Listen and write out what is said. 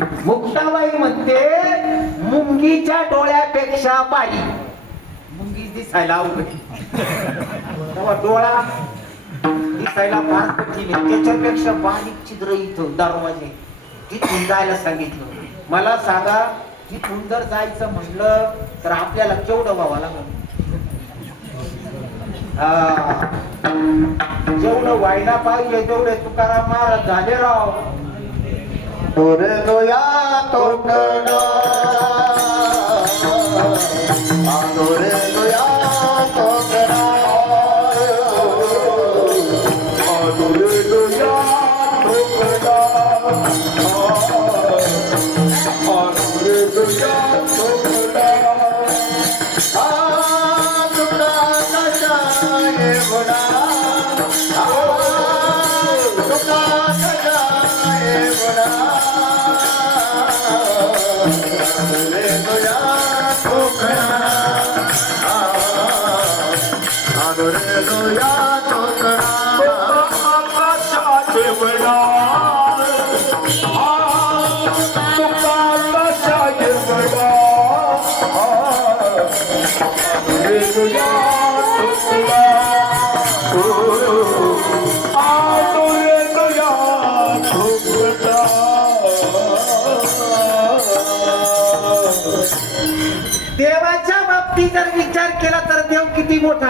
मुक्ताबाई म्हणते मुंगीच्या डोळ्यापेक्षा बाई मुंगी दिसायला अवघड तेव्हा डोळा दिसायला फार कठीण आहे त्याच्यापेक्षा बारीक छिद्र इथं दरवाजे तिथून जायला सांगितलं मला सांगा तिथून जर जायचं म्हणलं तर आपल्याला केवढं व्हावं लागलं जेवढं व्हायला पाहिजे तेवढे तुकाराम महाराज झाले राव दोया तोकडा दोया तोकडा दोया तोकडा दोया तोकडा तुकडा कशाये बडा तुकडा कशाये बडा दोया तोकडा दोया तोकडा कशाये बडा देवाच्या बाबतीत जर विचार केला तर देव किती मोठा